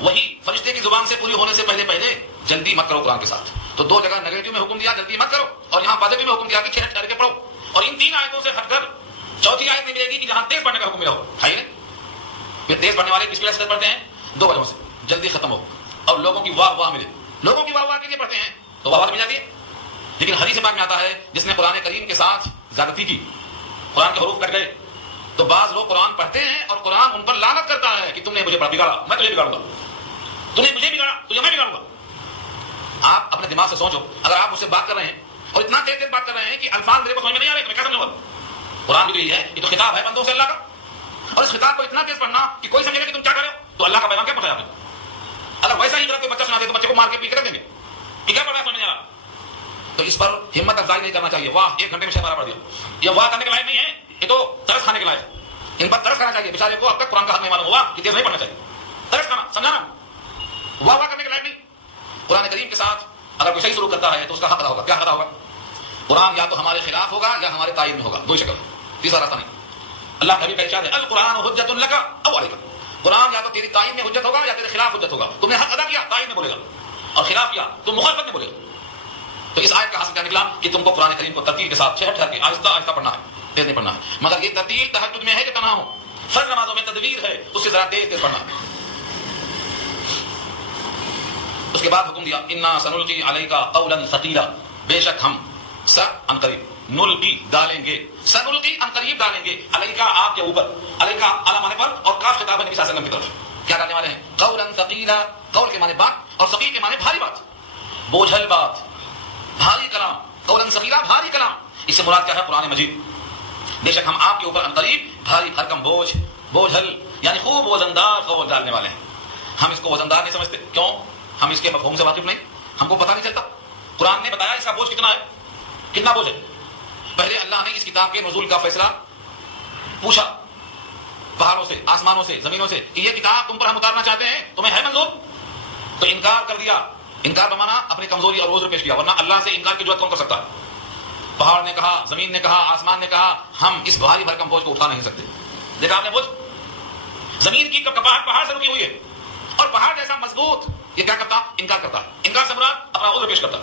وہی فرشتے کی زبان سے پوری ہونے سے پہلے جلدی مت کرو قرآن کے ساتھ. تو دو جگہ نیگیٹو میں حکم دیا جلدی مت کرو، اور یہاں پازیٹو میں حکم دیا کہ ٹھہر کے پڑھو. اور ان تین آیتوں سے ہٹ کر چوتھی آیت میں ملے گی کہ جہاں تیز پڑھنے کا حکم ملا ہو. ہے پھر تیز پڑھنے والے کس وجہ سے پڑھتے ہیں؟ دو وجہوں سے. جلدی ختم ہو اور لوگوں کی واہ واہ ملے. لوگوں کی واہ واہ کے لیے پڑھتے ہیں تو واہ واہ مل جاتی ہے. لیکن حدیث پاک میں آتا ہے جس نے قرآن کریم کے ساتھ زیادتی کی، قرآن کے حروف کٹ گئے، تو بعض لوگ قرآن پڑھتے ہیں اور قرآن ان پر لعنت کرتا ہے کہ تم نے مجھے بگاڑا، میں تجھے بگاڑوں گا. تم نے مجھے بگاڑا، تجھے میں بگاڑوں گا. آپ اپنے دماغ سے سوچو، اگر آپ مجھ سے بات کر رہے ہیں اور اتنا تیز تیز بات کر رہے ہیں کہ الفاظ میرے کو سمجھ میں نہیں آ رہے تو میں کیا سمجھوں گا؟ قرآن بھی تو یہ ہے، یہ تو خطاب ہے بندوں سے اللہ کا، اور اس خطاب کو اتنا تیز پڑھنا کہ کوئی سمجھے گا کہ تم کیا کر رہے ہو. تو اللہ کا پیغام کیا پہنچایا آپ نے؟ اگر ویسا ہی اگر کوئی بچہ سنا دے تو بچے کو مار کے پیٹ کر دیں گے کہ کیا پڑھ رہا ہے سمجھ نہیں آ رہا. تو اس پر ہمت افزائی نہیں کرنا چاہیے. واہ 1 گھنٹے میں 6 بارہ پڑھ دیا، یہ واہ کرنے کے لائق نہیں ہے، یہ تو ترس کھانے کے لائق ہے. ان پر ترس کھانا چاہیے. بیچارے کو اب تک قرآن کا حق نہیں معلوم ہوا کہ تیز نہیں پڑھنا چاہیے. ترس کھانا، سمجھانا، واہ واہ کرنے کے لائق نہیں. قرآن کریم کے ساتھ اگر کوئی صحیح سلوک کرتا ہے تو اس کا حق ادا ہوگا. کیا ادا ہوگا؟ قرآن یا تو ہمارے خلاف ہوگا یا ہمارے تائید میں ہوگا. دو شکل، تیسرا راستہ نہیں. اللہ کا بھی پہچان ہے القرآن حجت لک او علیک. قرآن یا تو تیری تائید میں حجت ہوگا یا تیرے خلاف حجت ہوگا. تم نے حق ادا کیا تائید میں بولے گا، اور خلاف کیا تو مخالفت میں بولے گا. تو اس آیت کا حاصل کیا نکلا کہ تم کو قرآن کریم کو ترتیب کے ساتھ ٹھہر ٹھہر کے آہستہ آہستہ پڑھنا ہے، تیز نہیں پڑھنا ہے. مگر یہ ترتیب تہجد میں ہے کہ تنہا ہو، فرض نمازوں میں تدبیر ہے، اس سے ذرا تیز تیز پڑھنا ہے. اس کے بعد حکم دیا انا سنلقی علیک قولا ثقیلا، بے شک ہم ان قریب نلقی ڈالیں گے، سنلقی ان قریب ڈالیں گے، علیک آپ کے اوپر، علیک علی معنی پر، اور کاف خطاب ہے نبی صلی اللہ علیہ وسلم کی طرف. کیا ڈالنے والے ہیں؟ قولا ثقیلا. قول کے معنی بات، اور ثقیل کے معنی بھاری بات، بوجھل بات، بھاری کلام. قولا ثقیلا بھاری کلام. اس سے مراد کیا ہے؟ قرآن مجید. بے شک ہم آپ کے اوپر ان قریب بھاری بھرکم بوجھ، بوجھل یعنی خوب وزندار قول ڈالنے والے ہیں. ہم اس کو وزندار نہیں سمجھتے. کیوں؟ ہم اس کے مفہوم سے واقف نہیں، ہم کو پتہ نہیں چلتا. قرآن نے بتایا اس کا بوجھ کتنا ہے، کتنا بوجھ ہے. پہلے اللہ نے اس کتاب کے نزول کا فیصلہ پوچھا پہاڑوں سے، آسمانوں سے، زمینوں سے کہ یہ کتاب تم پر ہم اتارنا چاہتے ہیں، تمہیں ہے منظور؟ تو انکار کر دیا. انکار بمانا اپنی کمزوری اور عذر پیش کیا، ورنہ اللہ سے انکار کی جرات کون کر سکتا ہے؟ پہاڑ نے کہا، زمین نے کہا، آسمان نے کہا ہم اس بھاری بھرکم بوجھ کو اٹھا نہیں سکتے. دیکھا آپ نے بوجھ؟ زمین کی کپاہٹ پہاڑ سے رکی ہوئی ہے، اور پہاڑ جیسا مضبوط یہ کیا کرتا؟ انکار کرتا. انکار سے مراد اپنا عذر پیش کرتا.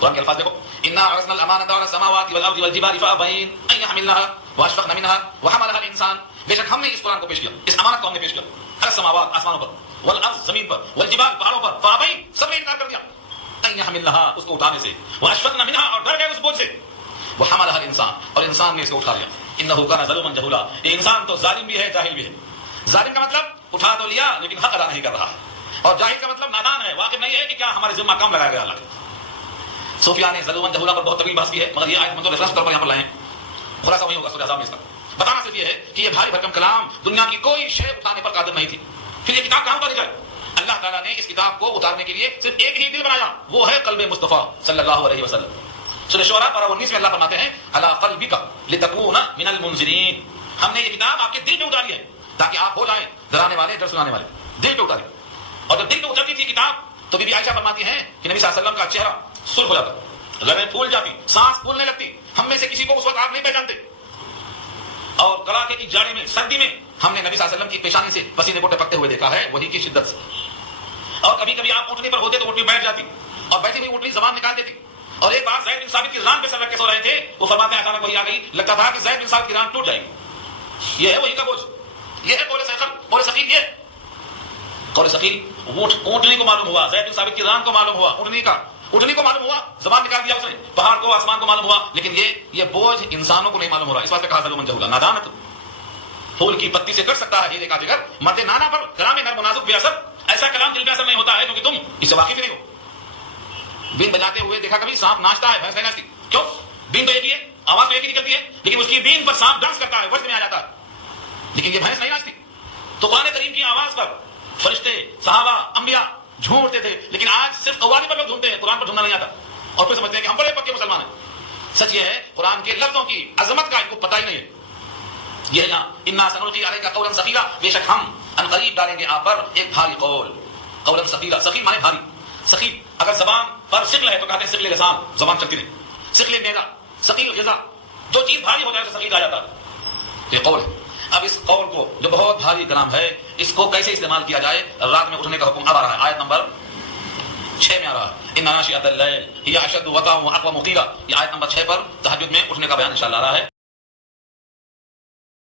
قرآن کے الفاظ دیکھو انا عرضنا الامانۃ علی السماوات والارض والجبال فابین ان يحملنها واشفقن منها وحملها الانسان. بے شک ہم نے اس قرآن کو پیش کیا، اس امانت کو ہم نے پیش کیا، السماوات آسمانوں پر، والارض زمین پر، والجبال پہاڑوں پر، فابین سب نے انکار کر دیا ان يحملنها اس کو اٹھانے سے، واشفقن منها اور ڈر گئے اس بوجھ سے، وحملها الانسان اور انسان نے اس کو اٹھا لیا. انه كان ظلوما جهولا. یہ انسان تو ظالم بھی ہے جاہل بھی ہے. ظالم کا مطلب اٹھا تو لیا لیکن حق ادا نہیں کر رہا، اور جاہل کا مطلب نادان ہے، واقف نہیں ہے کہ کیا ہمارے ذمہ کام لگایا گیا اللہ کے. صوفیاء نے ظلوما جہولا پر بہت طویل بحث کی ہے، مگر یہ آیت ریفرنس کے طور پر یہاں پر لائیں. خلاصہ وہی ہوگا سورہ احزاب میں اس کا. بتانا صرف یہ ہے کہ یہ بھاری بھرکم کلام دنیا کی کوئی شے اٹھانے پر قادر نہیں تھی. پھر یہ کتاب کہاں اتاری جائے؟ اللہ تعالیٰ نے اس کتاب کو اتارنے کے لیے صرف ایک ہی دل بنایا، وہ ہے قلب مصطفیٰ صلی اللہ علیہ وسلم. سورہ شعراء پارہ 19 میں اللہ فرماتے ہیں علی قلبک لتکون من المنذرین. ہم نے یہ کتاب آپ کے دل پہ اتاری ہے تاکہ آپ ہو جائیں ڈرانے والے، ڈر سنانے والے. دل پہ اتاری. اور جب دل پہ اترتی تھی کتاب تو بی بی عائشہ فرماتی ہیں کہ نبی صلی اللہ علیہ وسلم کا چہرہ سرخ ہو جاتا، لبیں پھول جاتی، سانس پھولنے لگتی. ہم میں سے کسی کو اس وقت آپ نہیں پہچانتے. اور کڑاکے کی جاڑی میں، سردی میں ہم نے نبی صلی اللہ علیہ وسلم کی پیشانی سے پسینے کو ٹپکتے ہوئے دیکھا ہے، وہی کی شدت سے. اور کبھی کبھی آپ اونٹنی پر ہوتے تو اونٹنی بیٹھ جاتی، اور بیٹھی ہوئی اونٹنی زبان نکال دیتی. اور ایک بار زید بن ثابت کی ران پہ سر رکھ کے سو رہے تھے، وہ فرماتے ہیں اچانک وہی آ گئی، لگتا تھا کہ زید بن ثابت کی ران ٹوٹ جائے گی. یہ ہے وہی کا بوجھ، یہ ہے قول ثقیل. یہ قول ثقیل اونٹنی کو معلوم ہوا، زید بن ثابت کی ران کو معلوم ہوا، اونٹنی کو معلوم ہوا، زبان نکال دیا اس نے، پہاڑ کو، آسمان کو معلوم ہوا، لیکن یہ بوجھ انسانوں کو نہیں معلوم ہو رہا. اس واسطے کہا ظلم جہولا، نادان ہے. تو پھول کی پتی سے کر سکتا ہے ہیرے کا جگر، مرد نانا پر کلام نرم و نازک بے اثر. ایسا کلام دل پہ اثر نہیں ہوتا ہے کیونکہ تم اس سے واقف نہیں ہو. بین بجاتے ہوئے دیکھا کبھی سانپ ناچتا ہے، بھینس نہیں ناچتی. کیوں؟ بین تو ایک ہی ہے، آواز تو ایک ہی نکلتی ہے، لیکن اس کی بین پر سانپ ڈانس کرتا ہے، وجد میں آ جاتا ہے، لیکن یہ بھینس نہیں ناچتی. تو قرآن کریم کی آواز پر فرشتے، صحابہ، انبیاء جھومتے تھے، لیکن آج صرف قوالی پر لوگ جھومتے ہیں، قرآن پر جھومنا نہیں آتا، اور پھر سمجھتے ہیں کہ ہم بڑے پکے مسلمان ہیں. سچ یہ ہے قرآن کے لفظوں کی عظمت کا ان کو پتہ ہی نہیں ہے. یہ ہے یہاں انا سنلقی علیک قولا ثقیلا، بے شک ہم ان قریب ڈالیں گے آپ پر ایک بھاری قول. قولا ثقیلا، ثقیل مانے بھاری. ثقیل اگر زبان پر ثقل ہے تو کہتے ہیں ثقل لسان، زبان چلتی نہیں. ثقل معدہ، ثقیل غذا، جو چیز بھاری ہو جائے تو ثقیل کہا جاتا ہے. یہ قول ہے. اب اس قول کو جو بہت بھاری کلام ہے اس کو کیسے استعمال کیا جائے؟ رات میں اٹھنے کا حکم اب آ رہا ہے، آیت نمبر 6 میں آ رہا ہے. ان ناشئۃ اللیل ہی اشد وطئا واقوم قیلا. یہ آیت نمبر 6 پر تہجد میں اٹھنے کا بیان انشاءاللہ آ رہا ہے.